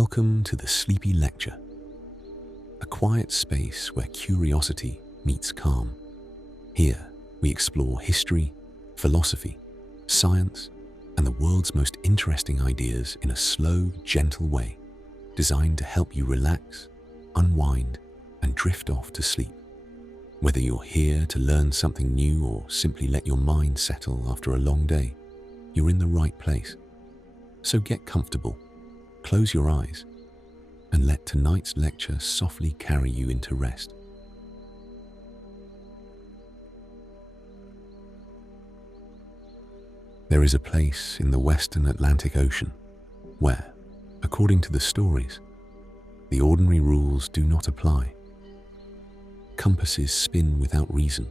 Welcome to the Sleepy Lecture, a quiet space where curiosity meets calm. Here, we explore history, philosophy, science, and the world's most interesting ideas in a slow, gentle way, designed to help you relax, unwind, and drift off to sleep. Whether you're here to learn something new or simply let your mind settle after a long day, you're in the right place. So get comfortable, close your eyes, and let tonight's lecture softly carry you into rest. There is a place in the western Atlantic Ocean where, according to the stories, the ordinary rules do not apply. Compasses spin without reason.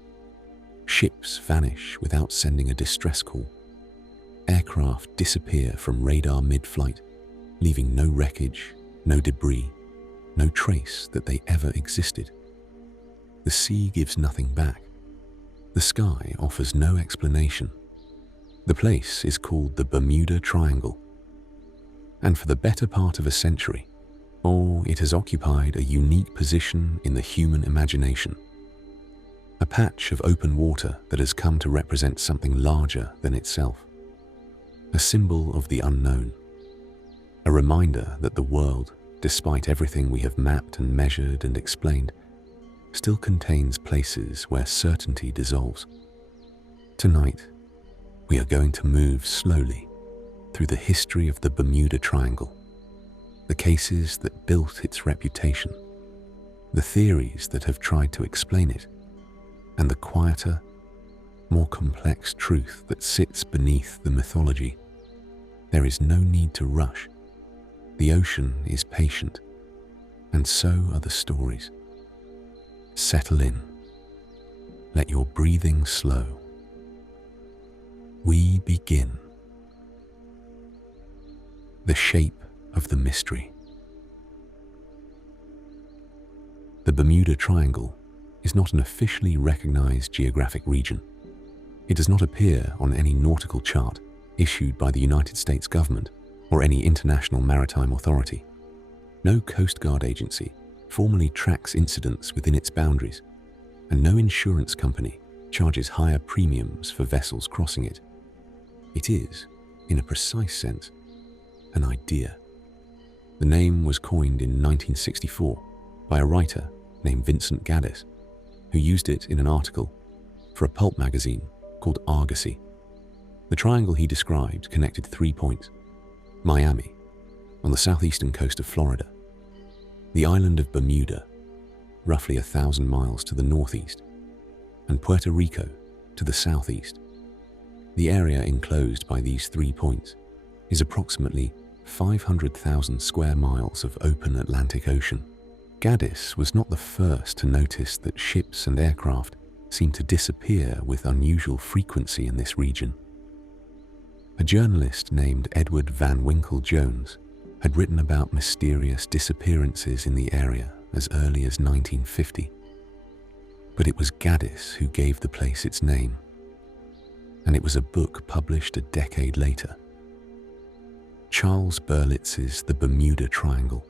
Ships vanish without sending a distress call. Aircraft disappear from radar mid-flight, leaving no wreckage, no debris, no trace that they ever existed. The sea gives nothing back. The sky offers no explanation. The place is called the Bermuda Triangle. And for the better part of a century, it has occupied a unique position in the human imagination. A patch of open water that has come to represent something larger than itself. A symbol of the unknown. A reminder that the world, despite everything we have mapped and measured and explained, still contains places where certainty dissolves. Tonight, we are going to move slowly through the history of the Bermuda Triangle, the cases that built its reputation, the theories that have tried to explain it, and the quieter, more complex truth that sits beneath the mythology. There is no need to rush. The ocean is patient, and so are the stories. Settle in. Let your breathing slow. We begin. The shape of the mystery. The Bermuda Triangle is not an officially recognized geographic region. It does not appear on any nautical chart issued by the United States government or any international maritime authority. No Coast Guard agency formally tracks incidents within its boundaries, and no insurance company charges higher premiums for vessels crossing it. It is, in a precise sense, an idea. The name was coined in 1964 by a writer named Vincent Gaddis, who used it in an article for a pulp magazine called Argosy. The triangle he described connected 3 points: Miami, on the southeastern coast of Florida, the island of Bermuda, roughly 1,000 miles to the northeast, and Puerto Rico to the southeast. The area enclosed by these 3 points is approximately 500,000 square miles of open Atlantic Ocean. Gaddis was not the first to notice that ships and aircraft seemed to disappear with unusual frequency in this region. A journalist named Edward Van Winkle Jones had written about mysterious disappearances in the area as early as 1950. But it was Gaddis who gave the place its name, and it was a book published a decade later. Charles Berlitz's The Bermuda Triangle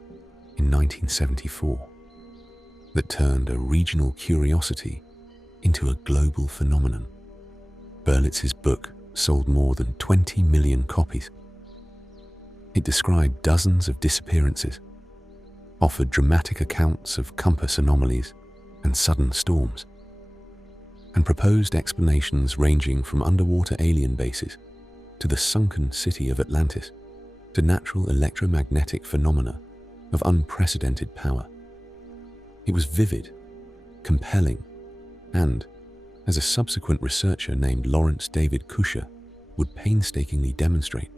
in 1974 that turned a regional curiosity into a global phenomenon. Berlitz's book sold more than 20 million copies. It described dozens of disappearances, offered dramatic accounts of compass anomalies and sudden storms, and proposed explanations ranging from underwater alien bases to the sunken city of Atlantis to natural electromagnetic phenomena of unprecedented power. It was vivid, compelling, and, as a subsequent researcher named Lawrence David Kusher would painstakingly demonstrate,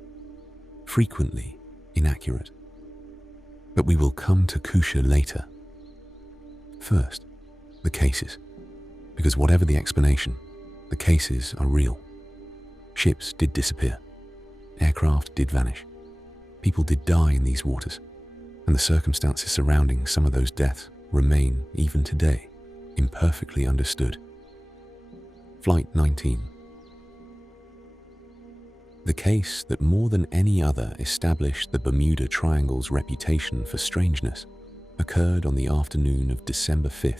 frequently inaccurate. But we will come to Kusher later. First, the cases. Because whatever the explanation, the cases are real. Ships did disappear. Aircraft did vanish. People did die in these waters, and the circumstances surrounding some of those deaths remain, even today, imperfectly understood. Flight 19. The case that more than any other established the Bermuda Triangle's reputation for strangeness occurred on the afternoon of December 5,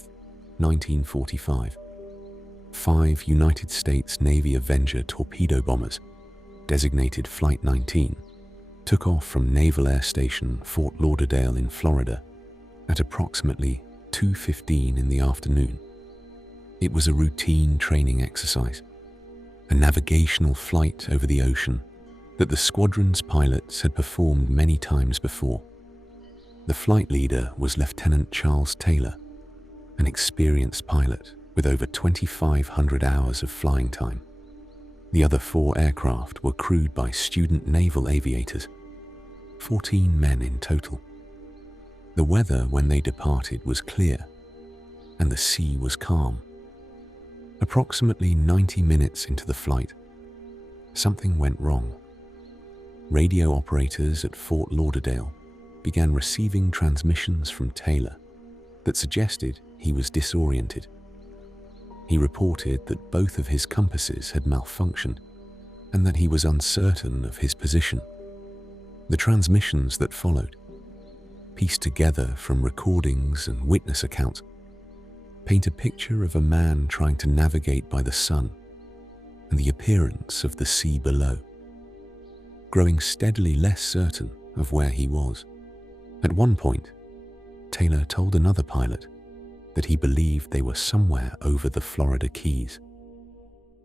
1945. 5 United States Navy Avenger torpedo bombers, designated Flight 19, took off from Naval Air Station Fort Lauderdale in Florida at approximately 2:15 in the afternoon. It was a routine training exercise, a navigational flight over the ocean that the squadron's pilots had performed many times before. The flight leader was Lieutenant Charles Taylor, an experienced pilot with over 2,500 hours of flying time. The other 4 aircraft were crewed by student naval aviators, 14 men in total. The weather when they departed was clear, and the sea was calm. Approximately 90 minutes into the flight, something went wrong. Radio operators at Fort Lauderdale began receiving transmissions from Taylor that suggested he was disoriented. He reported that both of his compasses had malfunctioned and that he was uncertain of his position. The transmissions that followed, pieced together from recordings and witness accounts, paint a picture of a man trying to navigate by the sun and the appearance of the sea below, growing steadily less certain of where he was. At one point, Taylor told another pilot that he believed they were somewhere over the Florida Keys,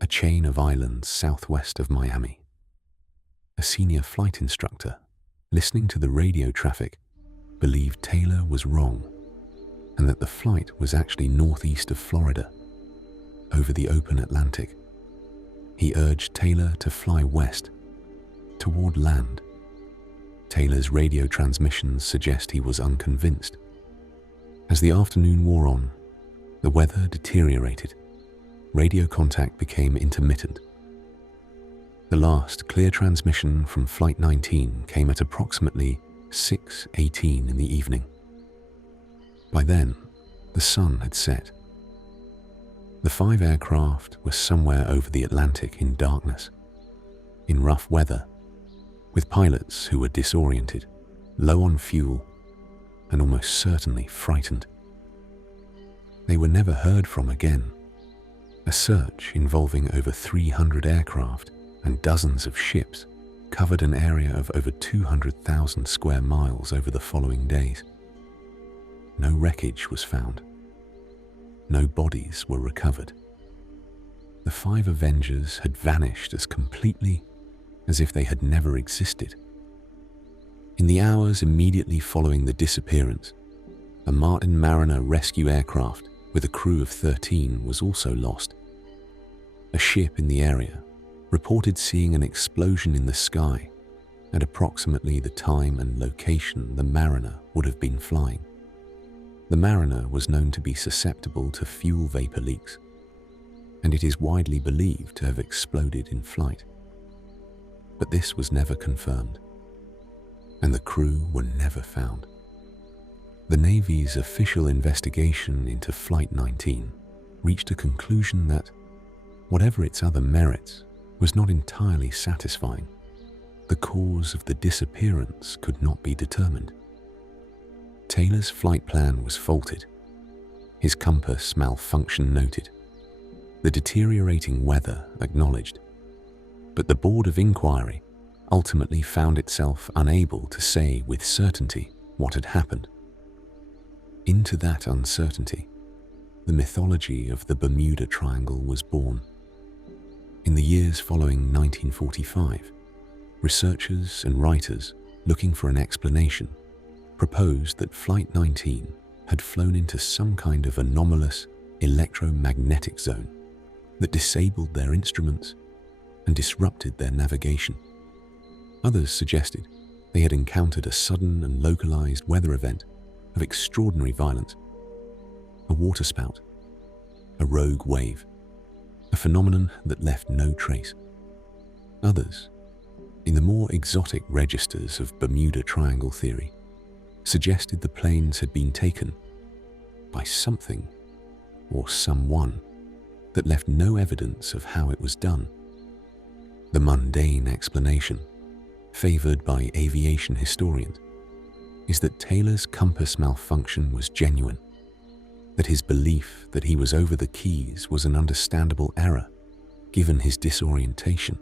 a chain of islands southwest of Miami. A senior flight instructor, listening to the radio traffic, believed Taylor was wrong and that the flight was actually northeast of Florida, over the open Atlantic. He urged Taylor to fly west, toward land. Taylor's radio transmissions suggest he was unconvinced. As the afternoon wore on, the weather deteriorated. Radio contact became intermittent. The last clear transmission from Flight 19 came at approximately 6:18 in the evening. By then, the sun had set. The 5 aircraft were somewhere over the Atlantic in darkness, in rough weather, with pilots who were disoriented, low on fuel, and almost certainly frightened. They were never heard from again. A search involving over 300 aircraft and dozens of ships covered an area of over 200,000 square miles over the following days. No wreckage was found. No bodies were recovered. The 5 Avengers had vanished as completely as if they had never existed. In the hours immediately following the disappearance, a Martin Mariner rescue aircraft with a crew of 13 was also lost. A ship in the area reported seeing an explosion in the sky at approximately the time and location the Mariner would have been flying. The Mariner was known to be susceptible to fuel vapor leaks, and it is widely believed to have exploded in flight. But this was never confirmed, and the crew were never found. The Navy's official investigation into Flight 19 reached a conclusion that, whatever its other merits, was not entirely satisfying. The cause of the disappearance could not be determined. Taylor's flight plan was faulted, his compass malfunction noted, the deteriorating weather acknowledged, but the Board of Inquiry ultimately found itself unable to say with certainty what had happened. Into that uncertainty, the mythology of the Bermuda Triangle was born. In the years following 1945, researchers and writers looking for an explanation proposed that Flight 19 had flown into some kind of anomalous electromagnetic zone that disabled their instruments and disrupted their navigation. Others suggested they had encountered a sudden and localized weather event of extraordinary violence, a waterspout, a rogue wave, a phenomenon that left no trace. Others, in the more exotic registers of Bermuda Triangle theory, suggested the planes had been taken by something or someone that left no evidence of how it was done. The mundane explanation, favored by aviation historians, is that Taylor's compass malfunction was genuine, that his belief that he was over the Keys was an understandable error given his disorientation,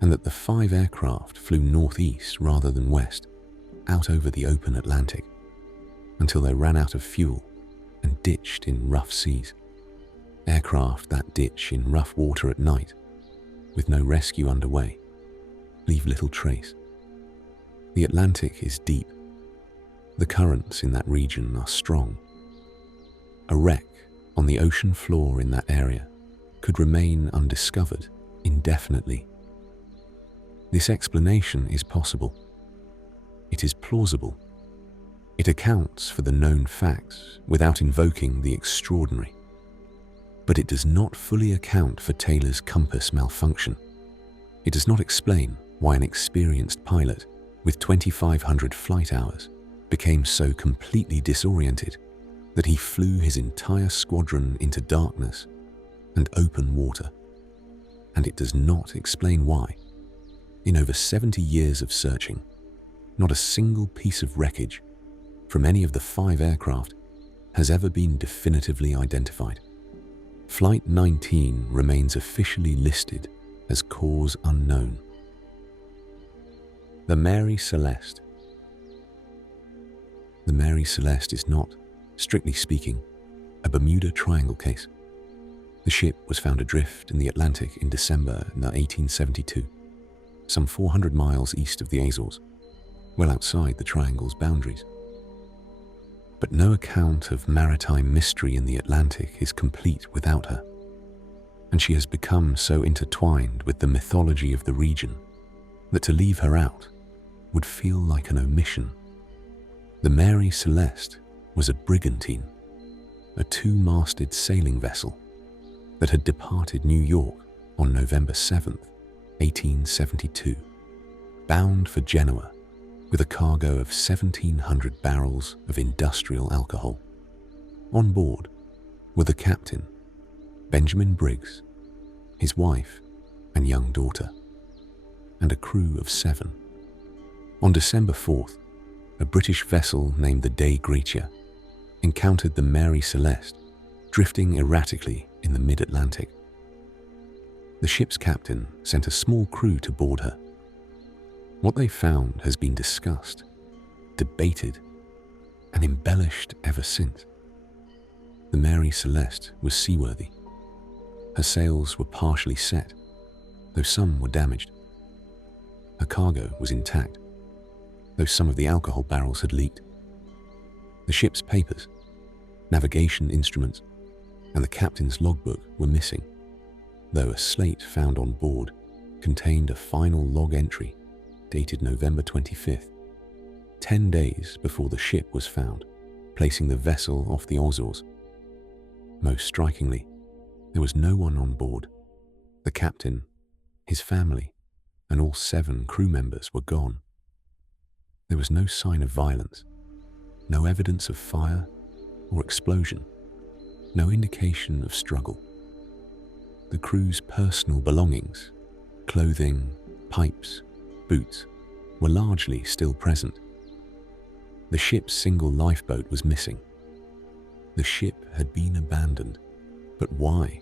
and that the 5 aircraft flew northeast rather than west, out over the open Atlantic, until they ran out of fuel and ditched in rough seas. Aircraft that ditch in rough water at night, with no rescue underway, leave little trace. The Atlantic is deep. The currents in that region are strong. A wreck on the ocean floor in that area could remain undiscovered indefinitely. This explanation is possible. It is plausible. It accounts for the known facts without invoking the extraordinary. But it does not fully account for Taylor's compass malfunction. It does not explain why an experienced pilot with 2,500 flight hours became so completely disoriented that he flew his entire squadron into darkness and open water. And it does not explain why, in over 70 years of searching, not a single piece of wreckage from any of the 5 aircraft has ever been definitively identified. Flight 19 remains officially listed as cause unknown. The Mary Celeste. The Mary Celeste is not, strictly speaking, a Bermuda Triangle case. The ship was found adrift in the Atlantic in December 1872, some 400 miles east of the Azores, well outside the Triangle's boundaries. But no account of maritime mystery in the Atlantic is complete without her, and she has become so intertwined with the mythology of the region that to leave her out would feel like an omission. The Mary Celeste was a brigantine, a 2-masted sailing vessel that had departed New York on November 7th, 1872, bound for Genoa with a cargo of 1,700 barrels of industrial alcohol. On board were the captain, Benjamin Briggs, his wife and young daughter, and a crew of 7. On December 4th, a British vessel named the Dei Gratia encountered the Mary Celeste drifting erratically in the mid-Atlantic. The ship's captain sent a small crew to board her. What they found has been discussed, debated, and embellished ever since. The Mary Celeste was seaworthy. Her sails were partially set, though some were damaged. Her cargo was intact, though some of the alcohol barrels had leaked. The ship's papers, navigation instruments, and the captain's logbook were missing, though a slate found on board contained a final log entry dated November 25th, 10 days before the ship was found, placing the vessel off the Azores. Most strikingly, there was no one on board. The captain, his family, and all 7 crew members were gone. There was no sign of violence, no evidence of fire or explosion, no indication of struggle. The crew's personal belongings, clothing, pipes, boots, were largely still present. The ship's single lifeboat was missing. The ship had been abandoned, but why?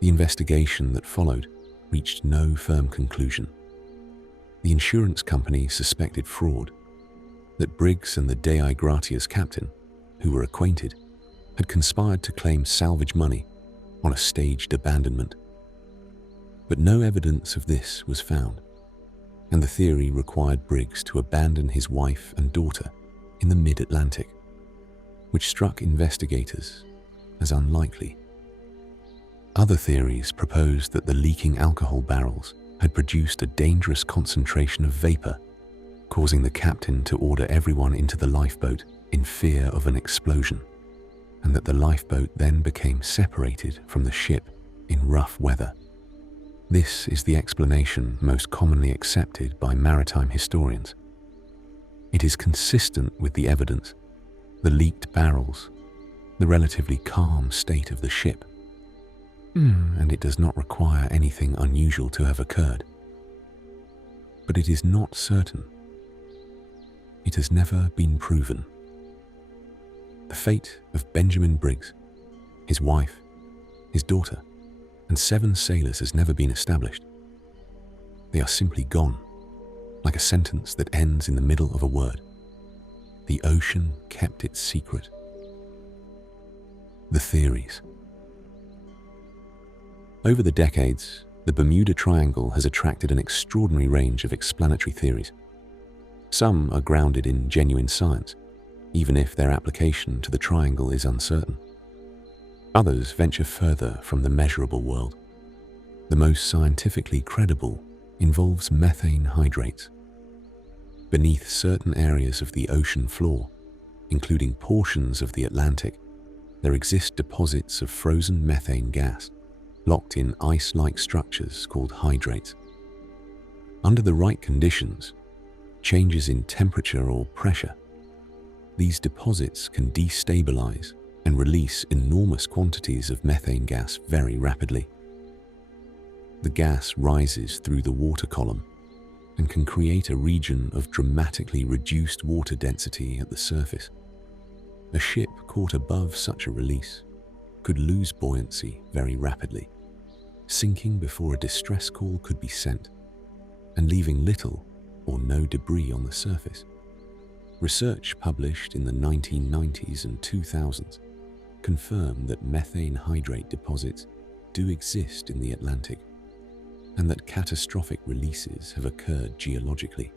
The investigation that followed reached no firm conclusion. The insurance company suspected fraud, that Briggs and the Dei Gratia's captain, who were acquainted, had conspired to claim salvage money on a staged abandonment. But no evidence of this was found, and the theory required Briggs to abandon his wife and daughter in the mid-Atlantic, which struck investigators as unlikely. Other theories proposed that the leaking alcohol barrels had produced a dangerous concentration of vapor, causing the captain to order everyone into the lifeboat in fear of an explosion, and that the lifeboat then became separated from the ship in rough weather. This is the explanation most commonly accepted by maritime historians. It is consistent with the evidence, the leaked barrels, the relatively calm state of the ship. and it does not require anything unusual to have occurred. But it is not certain. It has never been proven. The fate of Benjamin Briggs, his wife, his daughter, and 7 sailors has never been established. They are simply gone, like a sentence that ends in the middle of a word. The ocean kept its secret. The theories. Over the decades, the Bermuda Triangle has attracted an extraordinary range of explanatory theories. Some are grounded in genuine science, even if their application to the triangle is uncertain. Others venture further from the measurable world. The most scientifically credible involves methane hydrates. Beneath certain areas of the ocean floor, including portions of the Atlantic, there exist deposits of frozen methane gas, locked in ice-like structures called hydrates. Under the right conditions, changes in temperature or pressure, these deposits can destabilize and release enormous quantities of methane gas very rapidly. The gas rises through the water column and can create a region of dramatically reduced water density at the surface. A ship caught above such a release could lose buoyancy very rapidly, sinking before a distress call could be sent, and leaving little or no debris on the surface. Research published in the 1990s and 2000s confirmed that methane hydrate deposits do exist in the Atlantic, and that catastrophic releases have occurred geologically.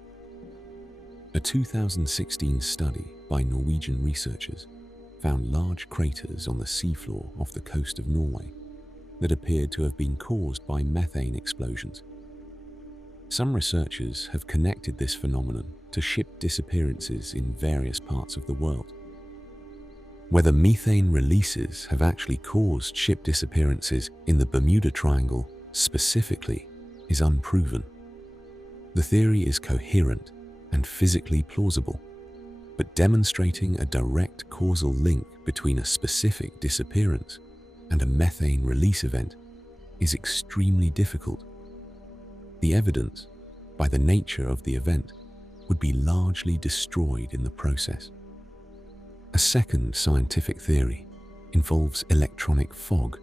A 2016 study by Norwegian researchers found large craters on the seafloor off the coast of Norway that appeared to have been caused by methane explosions. Some researchers have connected this phenomenon to ship disappearances in various parts of the world. Whether methane releases have actually caused ship disappearances in the Bermuda Triangle specifically is unproven. The theory is coherent and physically plausible, but demonstrating a direct causal link between a specific disappearance and a methane release event is extremely difficult. The evidence, by the nature of the event, would be largely destroyed in the process. A second scientific theory involves electronic fog,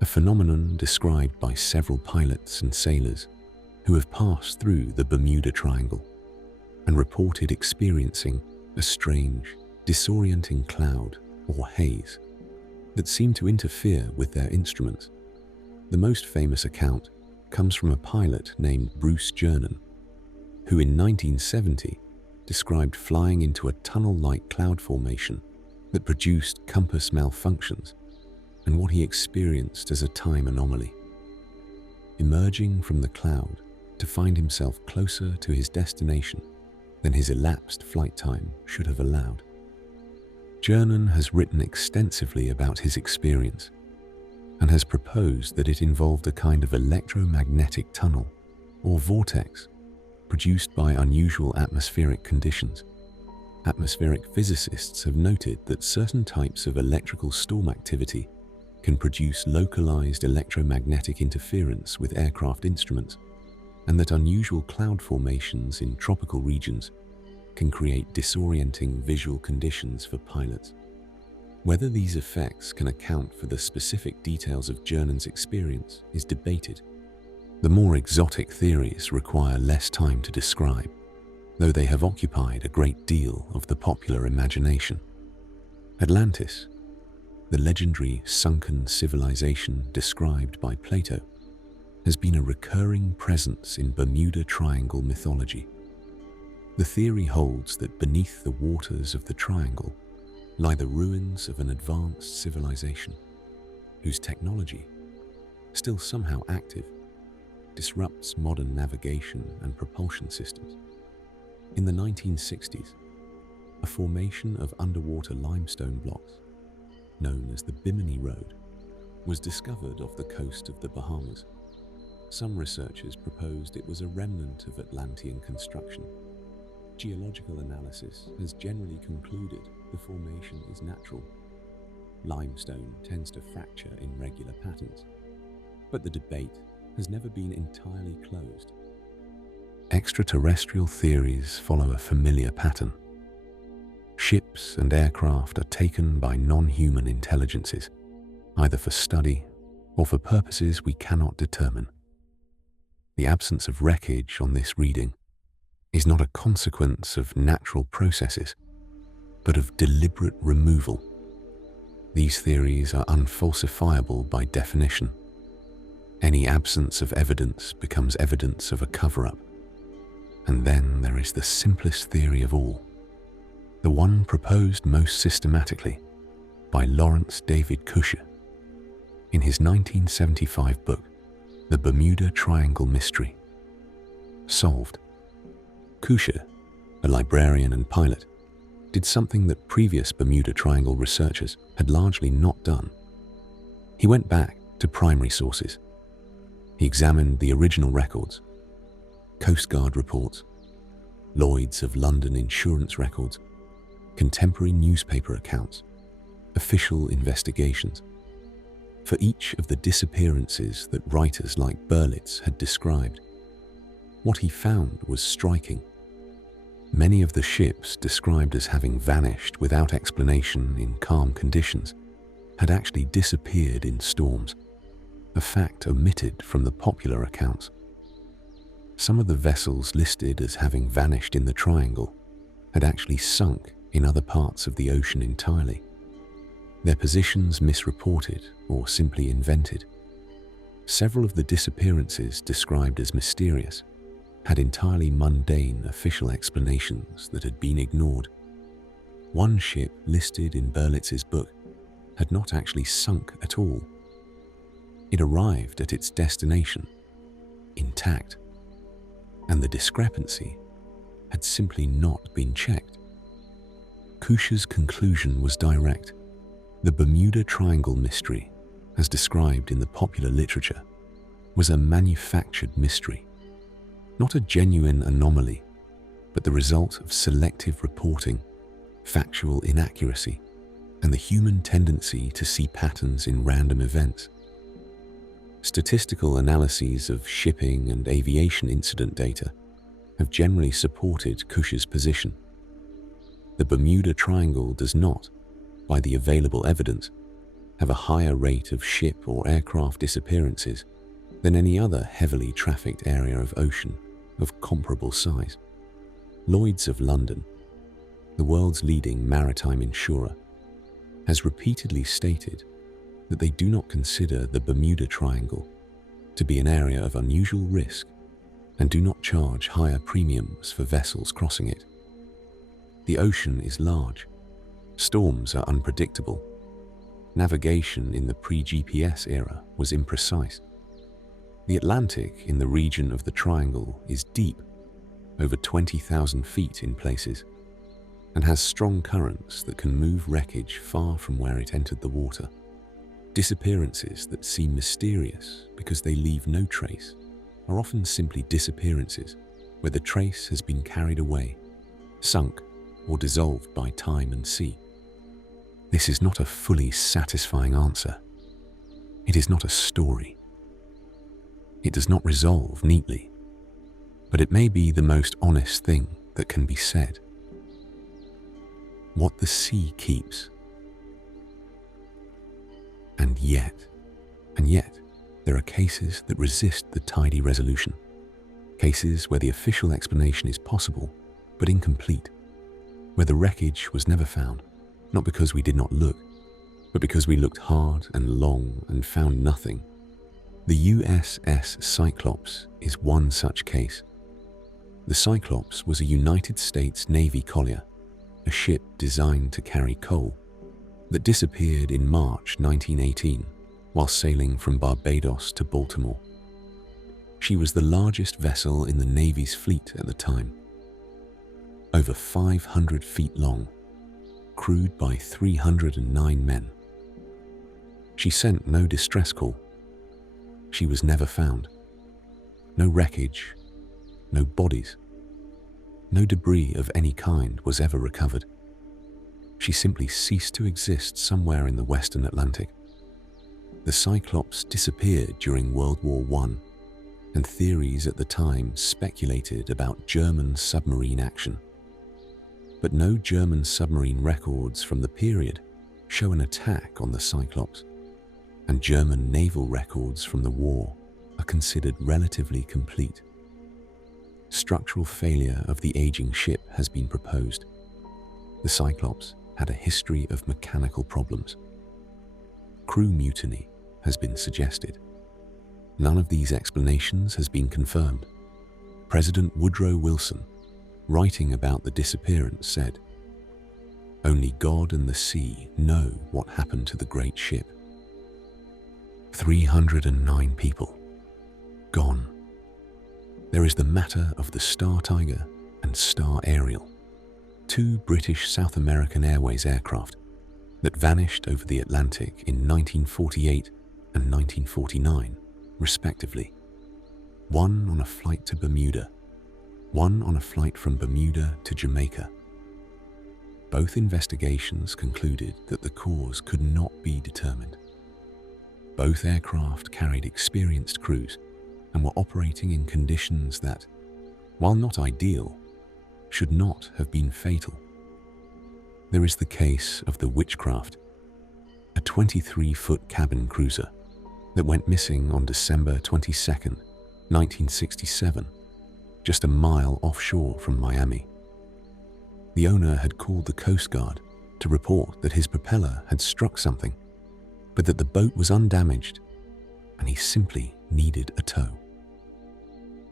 a phenomenon described by several pilots and sailors who have passed through the Bermuda Triangle and reported experiencing a strange, disorienting cloud or haze that seemed to interfere with their instruments. The most famous account comes from a pilot named Bruce Jernan, who in 1970 described flying into a tunnel-like cloud formation that produced compass malfunctions and what he experienced as a time anomaly. Emerging from the cloud to find himself closer to his destination than his elapsed flight time should have allowed. Jernan has written extensively about his experience and has proposed that it involved a kind of electromagnetic tunnel or vortex produced by unusual atmospheric conditions. Atmospheric physicists have noted that certain types of electrical storm activity can produce localized electromagnetic interference with aircraft instruments, and that unusual cloud formations in tropical regions can create disorienting visual conditions for pilots. Whether these effects can account for the specific details of Jernan's experience is debated. The more exotic theories require less time to describe, though they have occupied a great deal of the popular imagination. Atlantis, the legendary sunken civilization described by Plato, has been a recurring presence in Bermuda Triangle mythology. The theory holds that beneath the waters of the triangle lie the ruins of an advanced civilization, whose technology, still somehow active, disrupts modern navigation and propulsion systems. In the 1960s, a formation of underwater limestone blocks, known as the Bimini Road, was discovered off the coast of the Bahamas. Some researchers proposed it was a remnant of Atlantean construction. Geological analysis has generally concluded the formation is natural, Limestone tends to fracture in regular patterns, but the debate has never been entirely closed. Extraterrestrial theories follow a familiar pattern. Ships and aircraft are taken by non-human intelligences, either for study or for purposes we cannot determine. The absence of wreckage on this reading is not a consequence of natural processes, but of deliberate removal. These theories are unfalsifiable by definition. Any absence of evidence becomes evidence of a cover-up. And then there is the simplest theory of all, the one proposed most systematically by Lawrence David Kusher in his 1975 book, The Bermuda Triangle Mystery. Solved. Kusher, a librarian and pilot, did something that previous Bermuda Triangle researchers had largely not done. He went back to primary sources. He examined the original records, Coast Guard reports, Lloyd's of London insurance records, contemporary newspaper accounts, official investigations. For each of the disappearances that writers like Berlitz had described, what he found was striking. Many of the ships described as having vanished without explanation in calm conditions had actually disappeared in storms, a fact omitted from the popular accounts. Some of the vessels listed as having vanished in the triangle had actually sunk in other parts of the ocean entirely, their positions misreported or simply invented. Several of the disappearances described as mysterious had entirely mundane official explanations that had been ignored. One ship listed in Berlitz's book had not actually sunk at all. It arrived at its destination intact, and the discrepancy had simply not been checked. Kusher's conclusion was direct. The Bermuda Triangle mystery, as described in the popular literature, was a manufactured mystery, not a genuine anomaly, but the result of selective reporting, factual inaccuracy, and the human tendency to see patterns in random events. Statistical analyses of shipping and aviation incident data have generally supported Kusher's position. The Bermuda Triangle does not, by the available evidence, have a higher rate of ship or aircraft disappearances than any other heavily trafficked area of ocean of comparable size. Lloyd's of London, the world's leading maritime insurer, has repeatedly stated that they do not consider the Bermuda Triangle to be an area of unusual risk and do not charge higher premiums for vessels crossing it. The ocean is large, storms are unpredictable, navigation in the pre-GPS era was imprecise. The Atlantic in the region of the Triangle is deep, over 20,000 feet in places, and has strong currents that can move wreckage far from where it entered the water. Disappearances that seem mysterious because they leave no trace are often simply disappearances where the trace has been carried away, sunk, or dissolved by time and sea. This is not a fully satisfying answer. It is not a story. It does not resolve neatly, but it may be the most honest thing that can be said. What the sea keeps. And yet, there are cases that resist the tidy resolution. Cases where the official explanation is possible, but incomplete. Where the wreckage was never found, not because we did not look, but because we looked hard and long and found nothing. The USS Cyclops is one such case. The Cyclops was a United States Navy collier, a ship designed to carry coal, that disappeared in March 1918 while sailing from Barbados to Baltimore. She was the largest vessel in the Navy's fleet at the time. Over 500 feet long, crewed by 309 men. She sent no distress call. She was never found. No wreckage, no bodies, no debris of any kind was ever recovered. She simply ceased to exist somewhere in the Western Atlantic. The Cyclops disappeared during World War I, and theories at the time speculated about German submarine action. But no German submarine records from the period show an attack on the Cyclops, and German naval records from the war are considered relatively complete. Structural failure of the aging ship has been proposed. The Cyclops had a history of mechanical problems. Crew mutiny has been suggested. None of these explanations has been confirmed. President Woodrow Wilson, writing about the disappearance, said, "Only God and the sea know what happened to the great ship." 309 people gone. There is the matter of the Star Tiger and Star Ariel, two British South American Airways aircraft that vanished over the Atlantic in 1948 and 1949, respectively. One on a flight to Bermuda, one on a flight from Bermuda to Jamaica. Both investigations concluded that the cause could not be determined. Both aircraft carried experienced crews and were operating in conditions that, while not ideal, should not have been fatal. There is the case of the Witchcraft, a 23-foot cabin cruiser that went missing on December 22, 1967, just a mile offshore from Miami. The owner had called the Coast Guard to report that his propeller had struck something, but that the boat was undamaged and he simply needed a tow.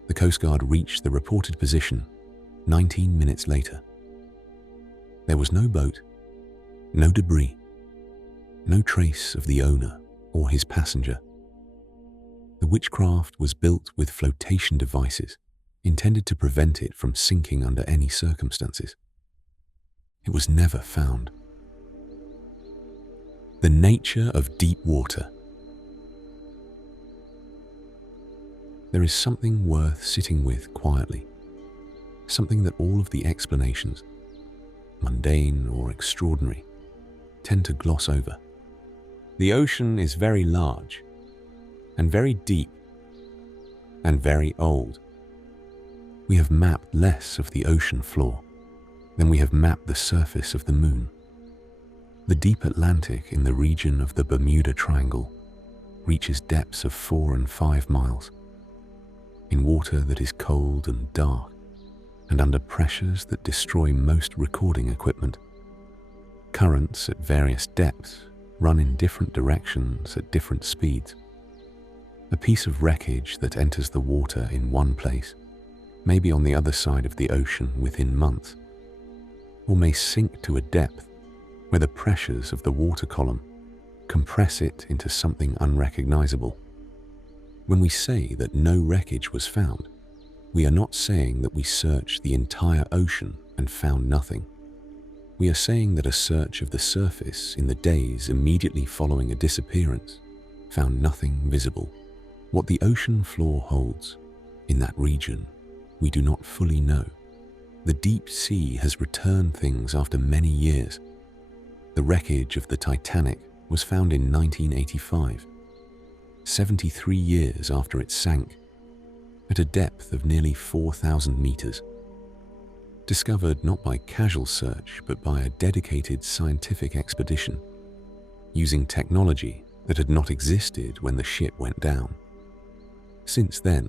The Coast Guard reached the reported position 19 minutes later. There was no boat, no debris, no trace of the owner or his passenger. The Witchcraft was built with flotation devices intended to prevent it from sinking under any circumstances. It was never found. The nature of deep water. There is something worth sitting with quietly, something that all of the explanations, mundane or extraordinary, tend to gloss over. The ocean is very large, and very deep, and very old. We have mapped less of the ocean floor than we have mapped the surface of the moon. The deep Atlantic in the region of the Bermuda Triangle reaches depths of 4 and 5 miles, in water that is cold and dark, and under pressures that destroy most recording equipment. Currents at various depths run in different directions at different speeds. A piece of wreckage that enters the water in one place may be on the other side of the ocean within months, or may sink to a depth where the pressures of the water column compress it into something unrecognizable. When we say that no wreckage was found, we are not saying that we searched the entire ocean and found nothing. We are saying that a search of the surface in the days immediately following a disappearance found nothing visible. What the ocean floor holds in that region, we do not fully know. The deep sea has returned things after many years. The wreckage of the Titanic was found in 1985, 73 years after it sank, at a depth of nearly 4,000 meters. Discovered not by casual search but by a dedicated scientific expedition, using technology that had not existed when the ship went down. Since then,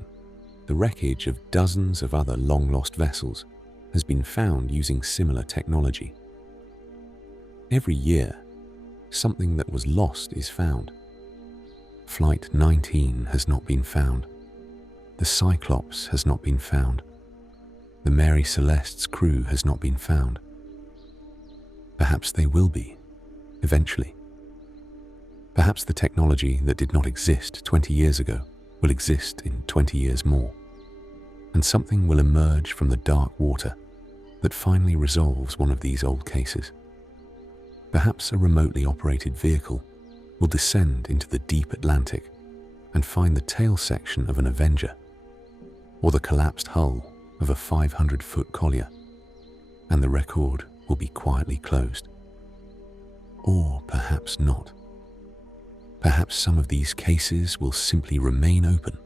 the wreckage of dozens of other long-lost vessels has been found using similar technology. Every year, something that was lost is found. Flight 19 has not been found. The Cyclops has not been found. The Mary Celeste's crew has not been found. Perhaps they will be, eventually. Perhaps the technology that did not exist 20 years ago will exist in 20 years more, and something will emerge from the dark water that finally resolves one of these old cases. Perhaps a remotely operated vehicle will descend into the deep Atlantic and find the tail section of an Avenger, or the collapsed hull of a 500-foot collier, and the record will be quietly closed. Or perhaps not. Perhaps some of these cases will simply remain open,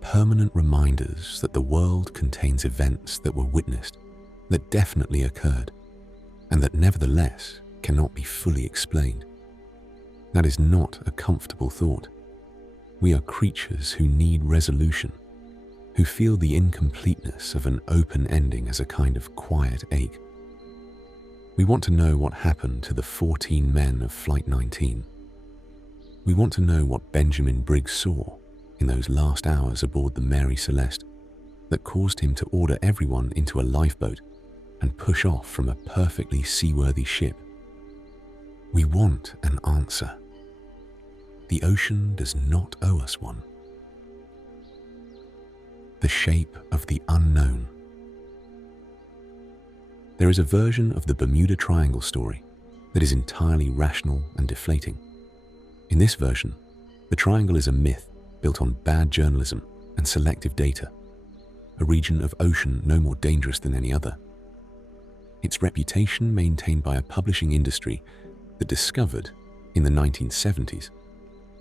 permanent reminders that the world contains events that were witnessed, that definitely occurred, and that nevertheless cannot be fully explained. That is not a comfortable thought. We are creatures who need resolution, who feel the incompleteness of an open ending as a kind of quiet ache. We want to know what happened to the 14 men of Flight 19. We want to know what Benjamin Briggs saw in those last hours aboard the Mary Celeste that caused him to order everyone into a lifeboat and push off from a perfectly seaworthy ship. We want an answer. The ocean does not owe us one. The shape of the unknown. There is a version of the Bermuda Triangle story that is entirely rational and deflating. In this version, the triangle is a myth built on bad journalism and selective data, a region of ocean no more dangerous than any other. Its reputation maintained by a publishing industry that discovered, in the 1970s,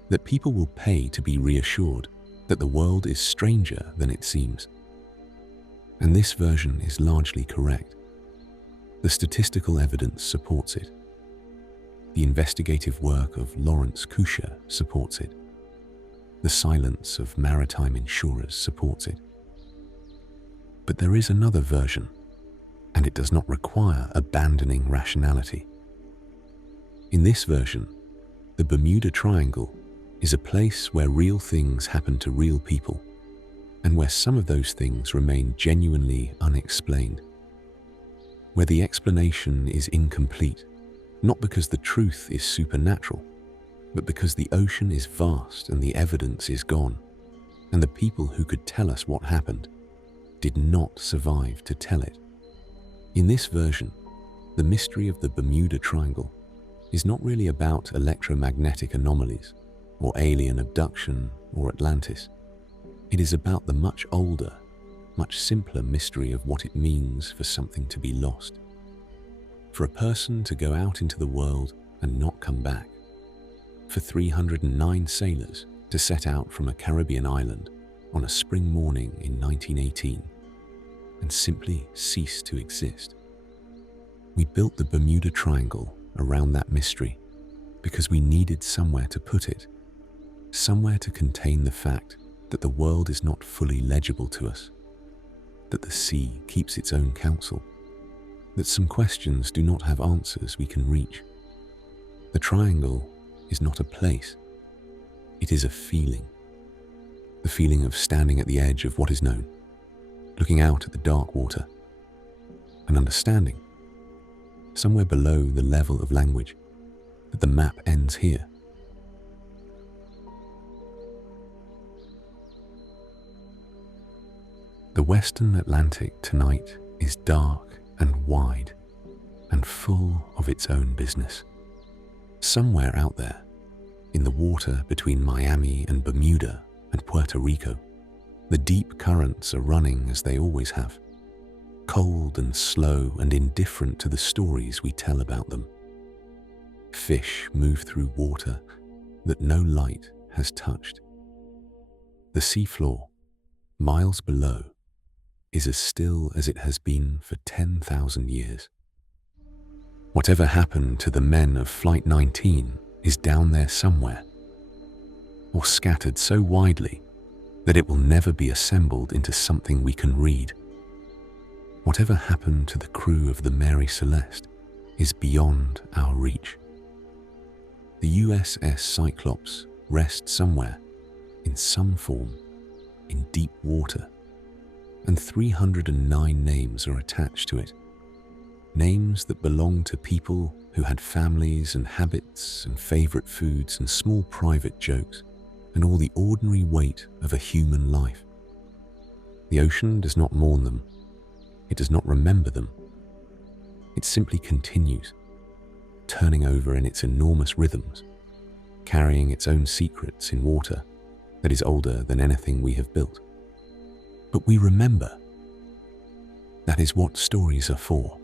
that people will pay to be reassured that the world is stranger than it seems. And this version is largely correct. The statistical evidence supports it. The investigative work of Lawrence Kusher supports it. The silence of maritime insurers supports it. But there is another version, and it does not require abandoning rationality. In this version, the Bermuda Triangle is a place where real things happen to real people, and where some of those things remain genuinely unexplained. Where the explanation is incomplete, not because the truth is supernatural, but because the ocean is vast and the evidence is gone, and the people who could tell us what happened did not survive to tell it. In this version, the mystery of the Bermuda Triangle is not really about electromagnetic anomalies, or alien abduction, or Atlantis. It is about the much older, much simpler mystery of what it means for something to be lost. For a person to go out into the world and not come back. For 309 sailors to set out from a Caribbean island on a spring morning in 1918 and simply cease to exist. We built the Bermuda Triangle around that mystery because we needed somewhere to put it, somewhere to contain the fact that the world is not fully legible to us, that the sea keeps its own counsel, that some questions do not have answers we can reach. The triangle is not a place, it is a feeling. The feeling of standing at the edge of what is known, looking out at the dark water, and understanding, somewhere below the level of language, that the map ends here. The Western Atlantic tonight is dark and wide and full of its own business. Somewhere out there, in the water between Miami and Bermuda and Puerto Rico, the deep currents are running as they always have, cold and slow and indifferent to the stories we tell about them. Fish move through water that no light has touched. The seafloor, miles below, is as still as it has been for 10,000 years. Whatever happened to the men of Flight 19 is down there somewhere, or scattered so widely that it will never be assembled into something we can read. Whatever happened to the crew of the Mary Celeste is beyond our reach. The USS Cyclops rests somewhere, in some form, in deep water, and 309 names are attached to it. Names that belong to people who had families and habits and favorite foods and small private jokes and all the ordinary weight of a human life. The ocean does not mourn them. It does not remember them. It simply continues, turning over in its enormous rhythms, carrying its own secrets in water that is older than anything we have built. But we remember. That is what stories are for.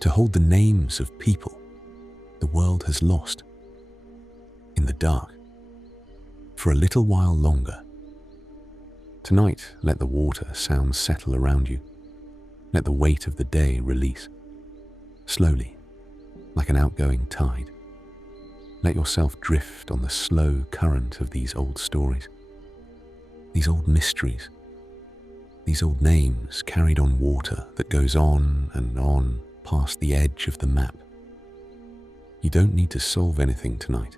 To hold the names of people, the world has lost in the dark for a little while longer. Tonight, let the water sounds settle around you. Let the weight of the day release, slowly, like an outgoing tide. Let yourself drift on the slow current of these old stories, these old mysteries, these old names carried on water that goes on and on past the edge of the map. You don't need to solve anything tonight.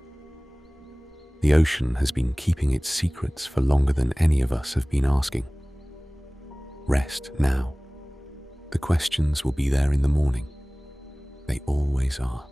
The ocean has been keeping its secrets for longer than any of us have been asking. Rest now. The questions will be there in the morning. They always are.